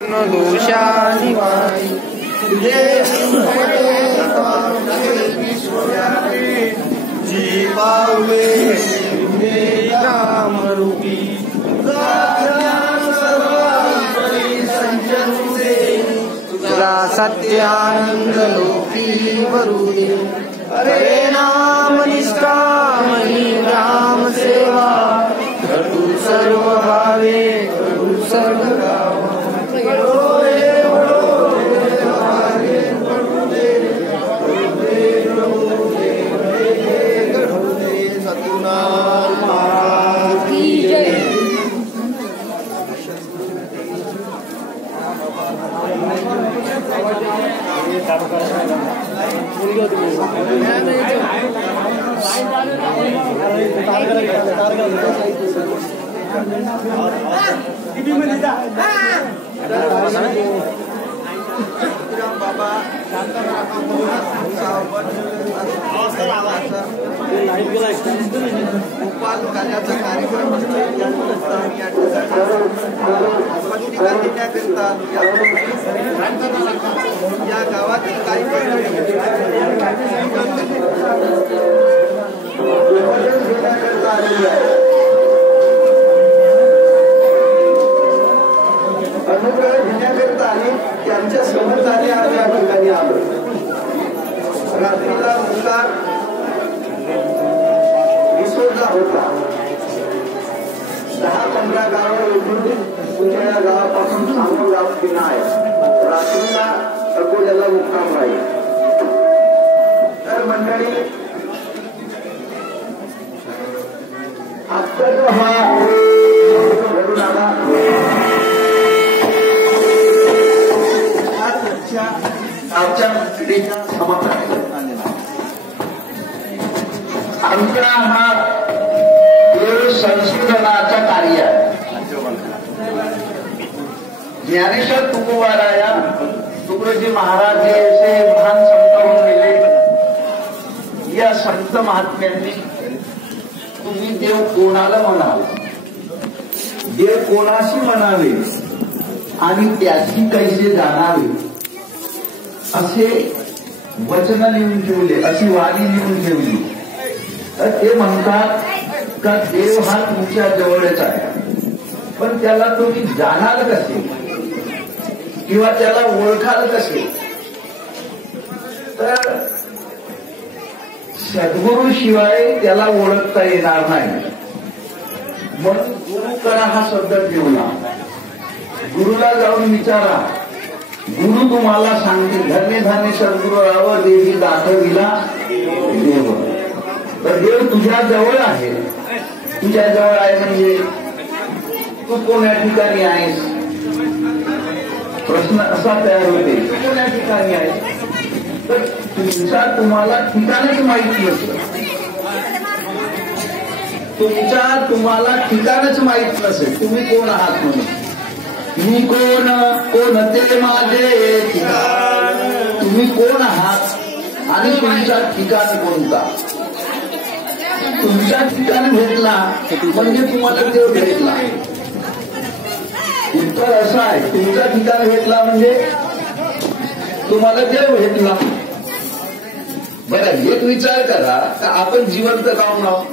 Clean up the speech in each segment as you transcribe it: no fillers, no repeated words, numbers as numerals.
दोषानिवारी तुझे जीवावे रामरूपी तुला सत्यानंद लोकी वरुदे हरे नाम निष्कामनी राम सेवा करू सर्व भावे करू सर्व काम या गावातील काही अनुग्रह घेण्याकरिता आले त्यांच्या सहकार्याने आज या ठिकाणी आलो. रात्रीला मुलगा विसर्जा होता. 10-15 गावावर उठून तुमच्या या गावापासून सांगून गाव किना आहे. रात्रीला अकोल्याला मुक्काम राहील. तर मंडळी आता जो हा घडून आला आमच्या पिढीच्या समोर आमचा हा देव संशोधनाचा कार्य आहे. ज्ञानेश्वर तुकोबाराया तुकडोजी महाराज हे असे महान संत होऊन गेले. या संत महात्म्यांनी तुम्ही देव कोणाला म्हणाल, देव कोणाशी म्हणावे आणि त्याची कैसे जाणावे असे वचन लिहून ठेवले, अशी वाणी लिहून ठेवली. तर ते म्हणतात का देव हा तुमच्या जवळच आहे, पण त्याला तुम्ही जाणाल कसे किंवा त्याला ओळखाल कसे. तर सद्गुरू शिवाय त्याला ओळखता येणार नाही. म्हणून गुरु करा हा शब्द ठेवला. गुरुला जाऊन विचारा, गुरु तुम्हाला सांगतील. धन्य धन्य सद्गुरू राव देवी दाखविला देव. तर देव तुझ्या जवळ आहे. तुझ्या जवळ आहे म्हणजे तू कोण्या ठिकाणी आहेस प्रश्न असा तयार होते. तू कोण्या ठिकाणी आहेस. तर तुम्हाला ठिकाणच माहित नसतं. तुम्हाला ठिकाणच माहित नसेल तुम्ही कोण आहात म्हणून. मी कोण, कोणते माझे ठिकाण. तुम्ही कोण आहात आणि तुमचा ठिकाण कोणता. तुमचा ठिकाण भेटला म्हणजे तुम्हाला देव भेटला. उत्तर असं आहे, तुमचा ठिकाण भेटला म्हणजे तुम्हाला देव भेटला. बरं, एक विचार करा का आपण जिवंत राहून आहोत.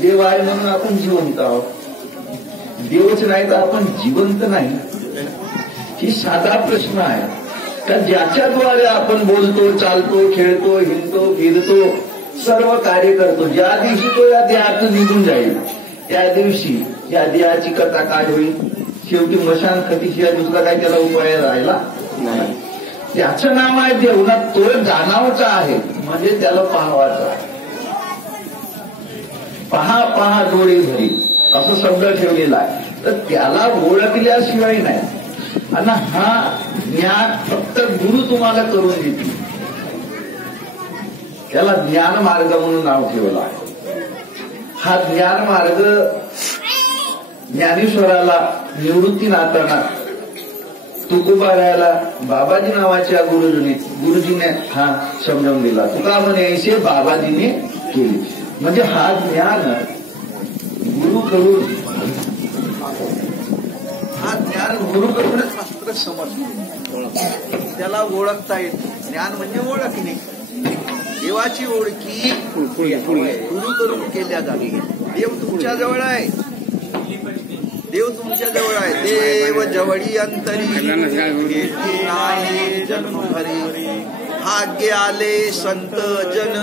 देव आहे म्हणून आपण जिवंत आहोत. देवच नाही तर आपण जिवंत नाही. ही साधा प्रश्न आहे. का ज्याच्याद्वारे आपण बोलतो, चालतो, खेळतो, हिंडतो, फिरतो, सर्व कार्य करतो, ज्या दिवशी तो या देहातून निघून जाईल त्या दिवशी या देहाची कथा काय होईल. शेवटी मशान खतीशिवाय दुसरा काही त्याला उपाय राहिला नाही. त्याचं नाव आहे देव ना. तो जाणावचा आहे म्हणजे त्याला पाहावाचा आहे. पहा पहा डोळे भरी असं शब्द ठेवलेला आहे. तर त्याला ओळखल्याशिवाय नाही. आणि हा ज्ञान फक्त गुरु तुम्हाला करून देतील. त्याला ज्ञान मार्ग म्हणून नाव ठेवलं आहे. हा ज्ञान मार्ग ज्ञानेश्वराला निवृत्तीनाथांना तुकोबारायाला बाबाजी नावाच्या गुरुजीने हा समजावून दिला. तुका म्हणे ऐसे बाबाजीने केली. म्हणजे हा ज्ञान गुरु करून हा ज्ञान गुरुकडूनच मात्र समजतो, त्याला ओळखता येते. ज्ञान म्हणजे ओळखणे. देवाची ओळखी गुरुकडून केल्या जाते. देव तुमच्या जवळ आहे, देव तुमच्या जवळ आहे. देव जवळी अंतरी नाही जन्म भरी, भाग्य आले संत जन.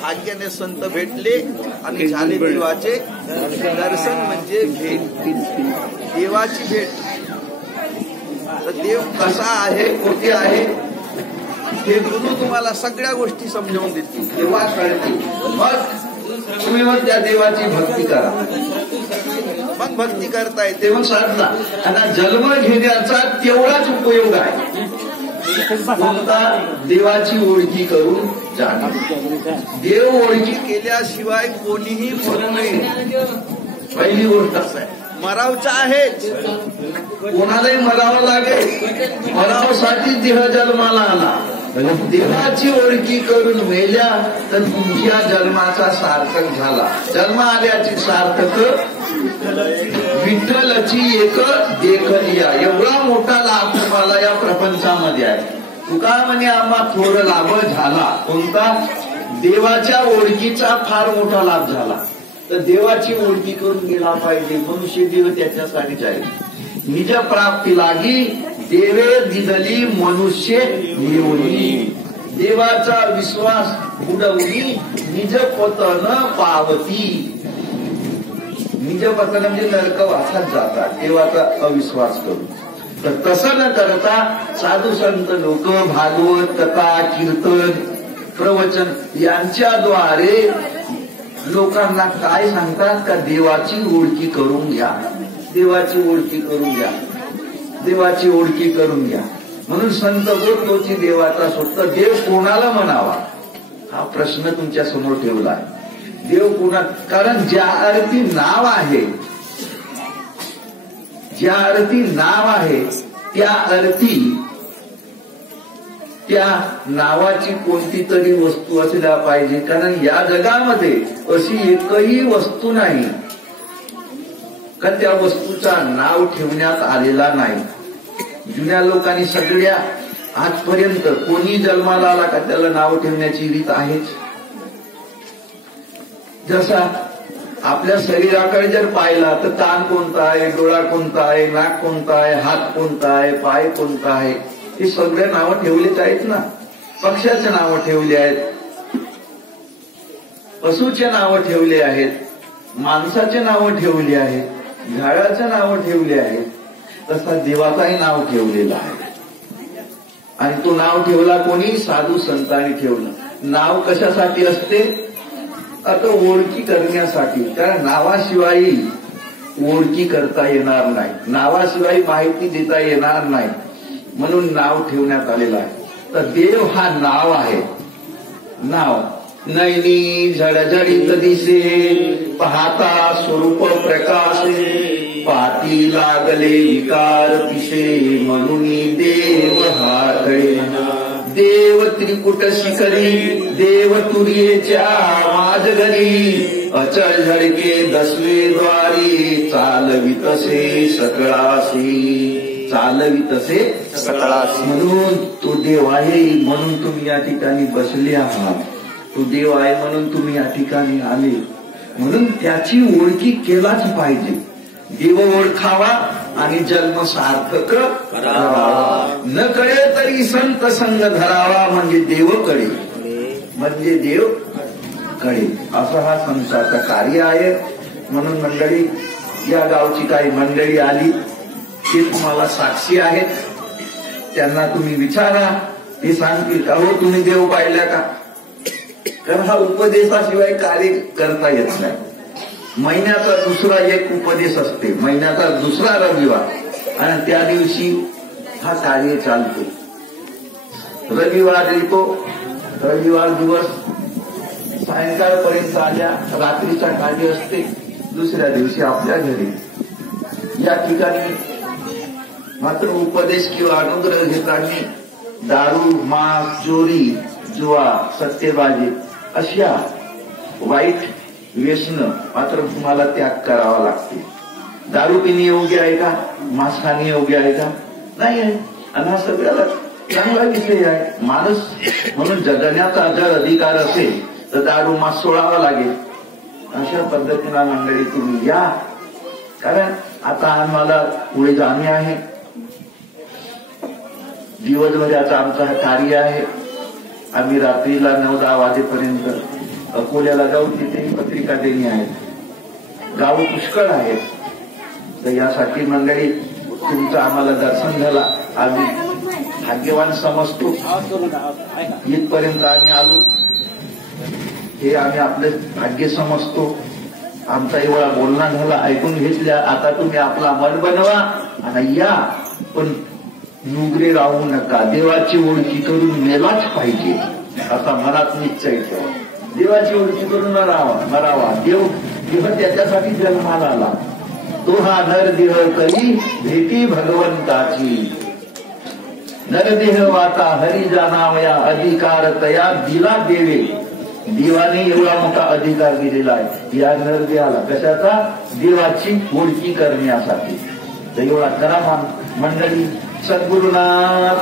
भाग्याने संत भेटले आणि झाले देवाचे दर्शन म्हणजे भेट, देवाची भेट. तर देव कसा आहे, कोठे आहे, हे गुरु तुम्हाला सगळ्या गोष्टी समजावून देतील, तेव्हा कळतील. मग तुम्ही मग त्या देवाची भक्ती करा. मग भक्ती करता येते, मग साधना. आता जन्म घेण्याचा तेवढाच उपयोग आहे, कोणता? देवाची ओळखी करून जाणे. देव ओळखी केल्याशिवाय कोणीही मरू नये. पहिली गोष्ट असं आहे, मरावचं आहे, कोणालाही मरावं लागेल, मरावसाठी देह जन्माला आला. देवाची ओळखी करून मेल्या तर तुमच्या जन्माचा सार्थक झाला. जन्म आल्याची सार्थक विठ्ठलची एक देखलिया. एवढा मोठा लाभ तुम्हाला या प्रपंचामध्ये आहे. तुका म्हणे आम्हा थोर लाभ झाला. कोणता? देवाच्या ओळखीचा फार मोठा लाभ झाला. तर देवाची ओळखी करून गेला पाहिजे. मनुष्य देव त्याच्यासाठीच आहे. निज प्राप्ती लागी देवे दिदली मनुष्य येऊनी. देवाचा विश्वास बुडवली निज पतन पावती. निज पतन म्हणजे नरकवासात जातात देवाचा अविश्वास करून. तर तसं न करता साधू संत लोक भागवत, कथा, कीर्तन, प्रवचन यांच्याद्वारे लोकांना काय सांगतात का देवाची ओळखी करून घ्या, देवाची ओळखी करून घ्या, देवाची ओळखी करून घ्या. म्हणून संत बोलतोची देवाचा स्वतः. देव कोणाला म्हणावा हा प्रश्न तुमच्या समोर ठेवला आहे. देव कोणा? कारण ज्या अर्थी नाव आहे, ज्या अर्थी नाव आहे त्या अर्थी त्या नावाची कोणती तरी वस्तू असल्या पाहिजे. कारण या जगामध्ये अशी एकही वस्तू नाही का त्या वस्तूचा नाव ठेवण्यात आलेला नाही. जुन्या लोकांनी सगळ्या आजपर्यंत कोणी जन्माला आला का त्याला नाव ठेवण्याची रीत आहेच. जसा आपल्या शरीराकडे जर पाहिला तर कान कोणता आहे, डोळा कोणता आहे, नाक कोणता आहे, हात कोणता आहे, पाय कोणता आहे, हे सगळे नावं ठेवलेच आहेत ना. पक्ष्याचे नावं ठेवले आहेत, पशूचे नावं ठेवले आहेत, माणसाचे नावं ठेवली आहेत, झाडाचे नावं ठेवले आहेत. तसा देवाचाही नाव ठेवलेलं आहे. आणि तो नाव ठेवला कोणी? साधू संतांनी ठेवलं. नाव कशासाठी असते? आता ओळखी करण्यासाठी. कारण नावाशिवाय ओळखी करता येणार नाही, नावाशिवाय माहिती देता येणार नाही. म्हणून नाव ठेवण्यात आलेलं आहे. तर देव हा नाव आहे. नाव नैनी झडझडीत दिसे, पाहता स्वरूप प्रकाशे, पाती लागले विकार पिशे, म्हणून देव हा कळे. देव त्रिकुट शिखरी, देव तुर्येच्या माझ घरी, अचल झडके दसवे द्वारी, चालवितसे सकळासी, चालवितसे सकळासी. म्हणून तो देव आहे म्हणून तुम्ही या ठिकाणी बसले आहात. तो देव आहे म्हणून तुम्ही या ठिकाणी आले. म्हणून त्याची ओळखी केलाच पाहिजे. देव ओळखावा आणि जन्म सार्थक करावा. न कळे तरी संत संग धरावा, म्हणजे देव कळे, म्हणजे देव कळे. असं हा संतांचं कार्य आहे. म्हणून मंडळी, या गावची काही मंडळी आली ते तुम्हाला साक्षी आहेत. त्यांना तुम्ही विचारा, ते सांगतील का हो तुम्ही देव पाहिल्या का? कारण हा उपदेशाशिवाय कार्य करता येत नाही. महिन्याचा दुसरा एक उपदेश असते, महिन्याचा दुसरा रविवार, आणि त्या दिवशी हा कार्य चालतो. रविवार येतो, रविवार दिवस सायंकाळपर्यंत आल्या, रात्रीचा कार्य असते. दुसऱ्या दिवशी आपल्या घरी. या ठिकाणी मात्र उपदेश किंवा अनुग्रह घेताना दारू, मांस, चोरी, जुवा, सट्टेबाजी अशा वाईट व्यसन मात्र तुम्हाला त्याग करावा लागते. दारू पिणे योग्य आहे का? मांस खाणे योग्य आहे का? नाही आहे. आणि हा सगळ्याला चांगला विषय आहे. माणूस म्हणून जगण्याचा जर अधिकार असेल तर दारू मांस सोडावा लागेल. अशा पद्धतीनं मंडळी तुम्ही या, कारण आता आम्हाला पुढे जाणे आहे. दिवसभराचं आमचं कार्य आहे. आम्ही रात्रीला 9-10 वाजेपर्यंत अकोल्याला जाऊ, तिथे पत्रिका देणे आहेत. गाव पुष्कळ आहेत. तर यासाठी मंडळी तुमचं आम्हाला दर्शन झाला, आम्ही भाग्यवान समजतो. इथपर्यंत आम्ही आलो हे आम्ही आपले भाग्य समजतो. आमचा एवढा बोलणं झाला, ऐकून घेतल्या. आता तुम्ही आपला मन बनवा आणि या, पण नुगरे राहू नका. देवाची ओळखी करून मेलाच पाहिजे असा मनात निश्चय ठेवा. देवाची ओळखी करून मरावा. देव त्याच्यासाठी जन्माला आला. तो हा नरदेह करी भेटी भगवंताची. नरदेह वाता हरी जाणावया अधिकार तया दिला देवे. देवाने एवढा मोठा अधिकार दिलेला आहे या नरदेहाला. कशाचा? देवाची ओळखी करण्यासाठी. तर एवढा करा मंडळी. सद्गुरुनाथ